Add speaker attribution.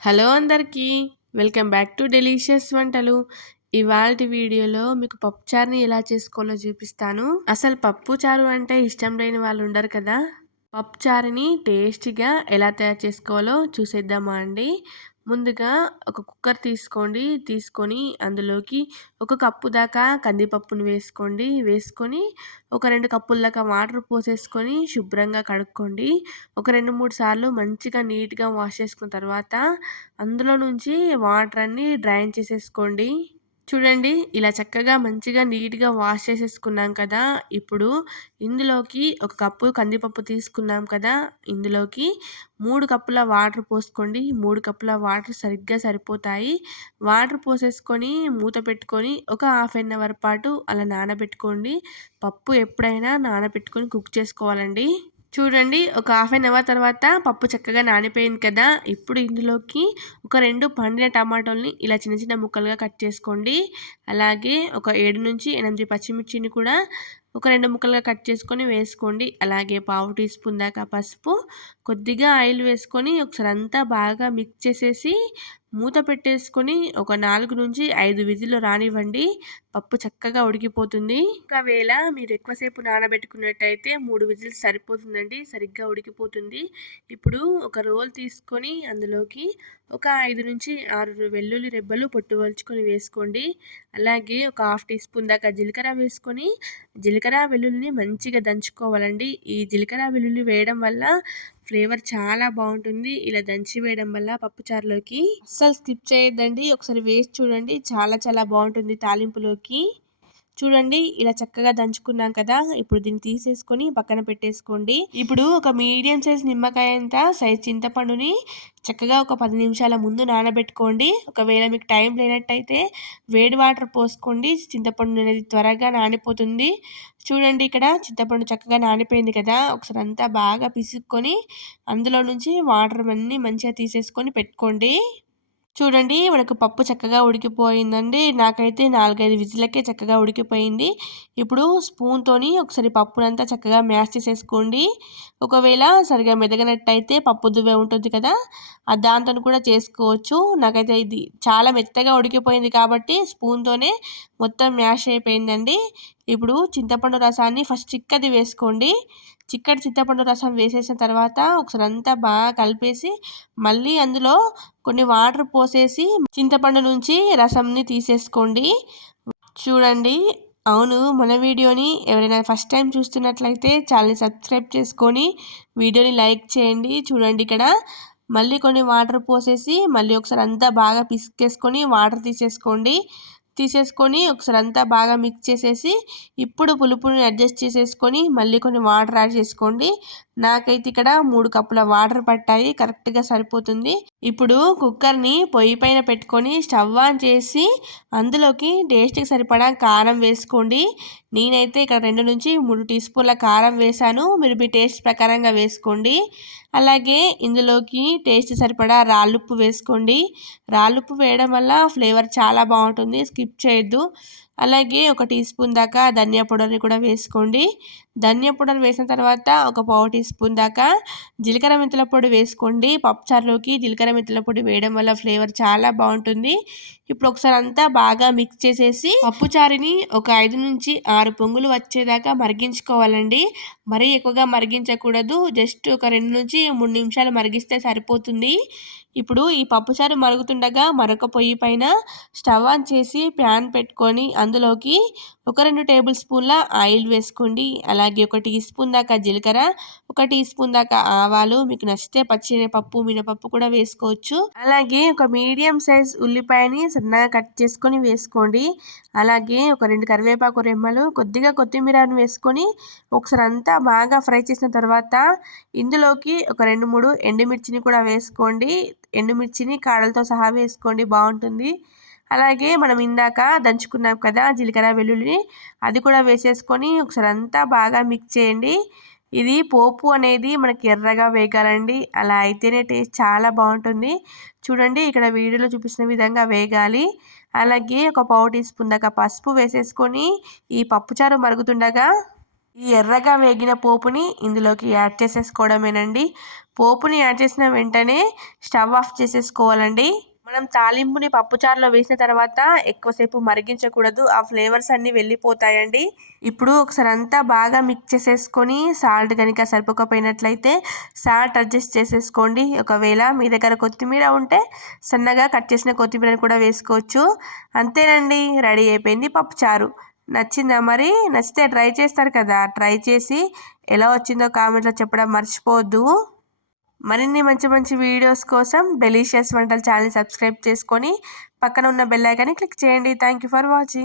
Speaker 1: Hello అందరికీ welcome back to delicious వంటలు. ఇవాళ వీడియోలో మీకు పప్పు చారుని ఎలా చేసుకోవాలో చూపిస్తాను. అసలు పప్పు చారు అంటే ఇష్టం లేని వాళ్ళు ఉండరు కదా. పప్పు చారుని టేస్టీగా ఎలా తయారు చేసుకోవాలో చూసేద్దామా అండి. ముందుగా ఒక కుక్కర్ తీసుకోండి. తీసుకొని అందులోకి ఒక కప్పు దాకా కందిపప్పును వేసుకోండి. వేసుకొని ఒక రెండు కప్పుల దాకా వాటర్ పోసేసుకొని శుభ్రంగా కడుక్కోండి. ఒక రెండు మూడు సార్లు మంచిగా నీట్గా వాష్ చేసుకున్న తర్వాత అందులో నుంచి వాటర్ అన్నీ డ్రైన్ చేసేసుకోండి. చూడండి ఇలా చక్కగా మంచిగా నీట్గా వాష్ చేసేసుకున్నాం కదా. ఇప్పుడు ఇందులోకి ఒక కప్పు కందిపప్పు తీసుకున్నాం కదా. ఇందులోకి మూడు కప్పుల వాటర్ పోసుకోండి. మూడు కప్పుల వాటర్ సరిగ్గా సరిపోతాయి. వాటర్ పోసేసుకొని మూత పెట్టుకొని ఒక హాఫ్ అన్ అవర్ పాటు అలా నానబెట్టుకోండి. పప్పు ఎప్పుడైనా నానబెట్టుకొని కుక్ చేసుకోవాలండి. చూడండి ఒక హాఫ్ అన్ అవర్ తర్వాత పప్పు చక్కగా నానిపోయింది కదా. ఇప్పుడు ఇందులోకి ఒక రెండు పండిన టమాటోల్ని ఇలా చిన్న చిన్న ముక్కలుగా కట్ చేసుకోండి. అలాగే ఒక ఏడు నుంచి ఎనిమిది పచ్చిమిర్చిని కూడా ఒక రెండు ముక్కలుగా కట్ చేసుకొని వేసుకోండి. అలాగే పావు టీ స్పూన్ దాకా పసుపు కొద్దిగా ఆయిల్ వేసుకొని ఒకసారి అంతా బాగా మిక్స్ చేసేసి మూత పెట్టేసుకొని ఒక నాలుగు నుంచి ఐదు విజిల్లు రానివ్వండి. పప్పు చక్కగా ఉడికిపోతుంది. ఒకవేళ మీరు ఎక్కువసేపు నానబెట్టుకున్నట్టయితే మూడు విజిల్స్ సరిపోతుందండి. సరిగ్గా ఉడికిపోతుంది. ఇప్పుడు ఒక రోల్ తీసుకొని అందులోకి ఒక ఐదు నుంచి ఆరు వెల్లుల్లి రెబ్బలు పొట్టువలుచుకొని వేసుకోండి. అలాగే ఒక హాఫ్ టీ స్పూన్ దాకా జీలకర్ర వేసుకొని జీలకర్ర వెల్లుల్లిని మంచిగా దంచుకోవాలండి. ఈ జీలకర్ర వెల్లుల్లి వేయడం వల్ల ఫ్లేవర్ చాలా బాగుంటుంది. ఇలా దంచి వేయడం వల్ల పప్పుచారులోకి అస్సలు స్కిప్ చేయొద్దండి. ఒకసారి వేసి చూడండి. చాలా చాలా బాగుంటుంది తాలింపులోకి. చూడండి ఇలా చక్కగా దంచుకున్నాం కదా ఇప్పుడు దీన్ని తీసేసుకొని పక్కన పెట్టేసుకోండి. ఇప్పుడు ఒక మీడియం సైజ్ నిమ్మకాయ అంత సైజ్ చింతపండుని చక్కగా ఒక పది నిమిషాల ముందు నానబెట్టుకోండి. ఒకవేళ మీకు టైం లేనట్టయితే వేడి వాటర్ పోసుకోండి. చింతపండు అనేది త్వరగా నానిపోతుంది. చూడండి ఇక్కడ చింతపండు చక్కగా నానిపోయింది కదా ఒకసారి అంతా బాగా పిసుక్కొని అందులో నుంచి వాటర్ అన్నీ మంచిగా తీసేసుకొని పెట్టుకోండి. చూడండి మనకు పప్పు చక్కగా ఉడికిపోయిందండి. నాకైతే నాలుగైదు విజిలకే చక్కగా ఉడికిపోయింది. ఇప్పుడు స్పూన్తోని ఒకసారి పప్పునంతా చక్కగా మ్యాష్ చేసేసుకోండి. ఒకవేళ సరిగా మెదగనట్టయితే పప్పు దువ్వే ఉంటుంది కదా దాంతో కూడా చేసుకోవచ్చు. నాకైతే ఇది చాలా మెత్తగా ఉడికిపోయింది కాబట్టి స్పూన్తోనే మొత్తం మ్యాష్ అయిపోయిందండి. ఇప్పుడు చింతపండు రసాన్ని ఫస్ట్ చిక్కది వేసుకోండి. చిక్కటి చింతపండు రసం వేసేసిన తర్వాత ఒకసారి అంతా బాగా కలిపేసి మళ్ళీ అందులో కొన్ని వాటర్ పోసేసి చింతపండు నుంచి రసంని తీసేసుకోండి. చూడండి. అవును మన వీడియోని ఎవరైనా ఫస్ట్ టైం చూస్తున్నట్లయితే ఛానల్ని సబ్స్క్రైబ్ చేసుకొని వీడియోని లైక్ చేయండి. చూడండి ఇక్కడ. మళ్ళీ కొన్ని వాటర్ పోసేసి మళ్ళీ ఒకసారి అంతా బాగా పిసికేసుకొని వాటర్ తీసేసుకోండి. తీసేసుకొని ఒకసారి అంతా బాగా మిక్స్ చేసేసి ఇప్పుడు పులుపుని అడ్జస్ట్ చేసేసుకొని మళ్ళీ కొన్ని వాటర్ యాడ్ చేసుకోండి. నాకైతే ఇక్కడ మూడు కప్పుల వాటర్ పట్టాయి. కరెక్ట్గా సరిపోతుంది. ఇప్పుడు కుక్కర్ని పొయ్యి పైన పెట్టుకొని స్టవ్ ఆన్ చేసి అందులోకి టేస్ట్కి సరిపడా కారం వేసుకోండి. నేనైతే ఇక్కడ రెండు నుంచి మూడు టీ స్పూన్ల కారం వేసాను మీరు మీ టేస్ట్ ప్రకారంగా వేసుకోండి. అలాగే ఇందులోకి టేస్ట్ సరిపడా రాళ్ళుప్పు వేసుకోండి. రాళ్ళుప్పు వేయడం వల్ల ఫ్లేవర్ చాలా బాగుంటుంది. స్కిప్ చేయొద్దు. అలాగే ఒక టీ స్పూన్ దాకా ధనియా పౌడర్ని కూడా వేసుకోండి. ధనియా పౌడర్ వేసిన తర్వాత ఒక పావు టీ స్పూన్ దాకా జీలకర్ర మెంతుల పొడి వేసుకోండి. పప్పుచారులోకి జీలకర్ర మెంతుల పొడి వేయడం వల్ల ఫ్లేవర్ చాలా బాగుంటుంది. ఇప్పుడు ఒకసారి అంతా బాగా మిక్స్ చేసేసి పప్పుచారుని ఒక ఐదు నుంచి ఆరు పొంగులు వచ్చేదాకా మరిగించుకోవాలండి. మరీ ఎక్కువగా మరిగించకూడదు. జస్ట్ ఒక రెండు నుంచి మూడు నిమిషాలు మరిగిస్తే సరిపోతుంది. ఇప్పుడు ఈ పప్పుచారు మరుగుతుండగా మరొక పొయ్యి పైన స్టవ్ ఆన్ చేసి ప్యాన్ పెట్టుకొని అందులోకి ఒక రెండు టేబుల్ స్పూన్ల ఆయిల్ వేసుకోండి. అలాగే ఒక టీ స్పూన్ దాకా జీలకర్ర ఒక టీ స్పూన్ దాకా ఆవాలు మీకు నచ్చితే పచ్చిమిరపప్పు మినపప్పు కూడా వేసుకోవచ్చు. అలాగే ఒక మీడియం సైజ్ ఉల్లిపాయని సన్నగా కట్ చేసుకొని వేసుకోండి. అలాగే ఒక రెండు కరివేపాకు రెమ్మలు కొద్దిగా కొత్తిమీరను వేసుకొని ఒకసారి అంతా బాగా ఫ్రై చేసిన తర్వాత ఇందులోకి ఒక రెండు మూడు ఎండుమిర్చిని కూడా వేసుకోండి. ఎండుమిర్చిని కాడలతో సహా వేసుకోండి బాగుంటుంది. అలాగే మనం ఇందాక దంచుకున్నాం కదా జీలకర్ర వెల్లుల్లిని అది కూడా వేసేసుకొని ఒకసారి అంతా బాగా మిక్స్ చేయండి. ఇది పోపు అనేది మనకి ఎర్రగా వేగాలండి. అలా అయితేనే టేస్ట్ చాలా బాగుంటుంది. చూడండి ఇక్కడ వీడియోలో చూపించిన విధంగా వేగాలి. అలాగే ఒక పావు టీ స్పూన్ దాకా పసుపు వేసేసుకొని ఈ పప్పుచారు మరుగుతుండగా ఈ ఎర్రగా వేగిన పోపుని ఇందులోకి యాడ్ చేసేసుకోవడమేనండి. పోపుని యాడ్ చేసిన వెంటనే స్టవ్ ఆఫ్ చేసేసుకోవాలండి. మనం తాలింపుని పప్పుచారులో వేసిన తర్వాత ఎక్కువసేపు మరిగించకూడదు. ఆ ఫ్లేవర్స్ అన్నీ వెళ్ళిపోతాయండి. ఇప్పుడు ఒకసారి అంతా బాగా మిక్స్ చేసేసుకొని సాల్ట్ కనుక సరిపోకపోయినట్లయితే సాల్ట్ అడ్జస్ట్ చేసేసుకోండి. ఒకవేళ మీ దగ్గర కొత్తిమీర ఉంటే సన్నగా కట్ చేసిన కొత్తిమీరని కూడా వేసుకోవచ్చు. అంతేనండి. రెడీ అయిపోయింది పప్పుచారు. నచ్చిందా? మరి నచ్చితే ట్రై చేస్తారు కదా. ట్రై చేసి ఎలా వచ్చిందో కామెంట్లో చెప్పడం మర్చిపోవద్దు. మరిన్ని మంచి మంచి వీడియోస్ కోసం డెలీషియస్ వంటల ఛానల్ సబ్స్క్రైబ్ చేసుకొని పక్కన ఉన్న బెల్ ఐకాన్ని క్లిక్ చేయండి. Thank you for watching.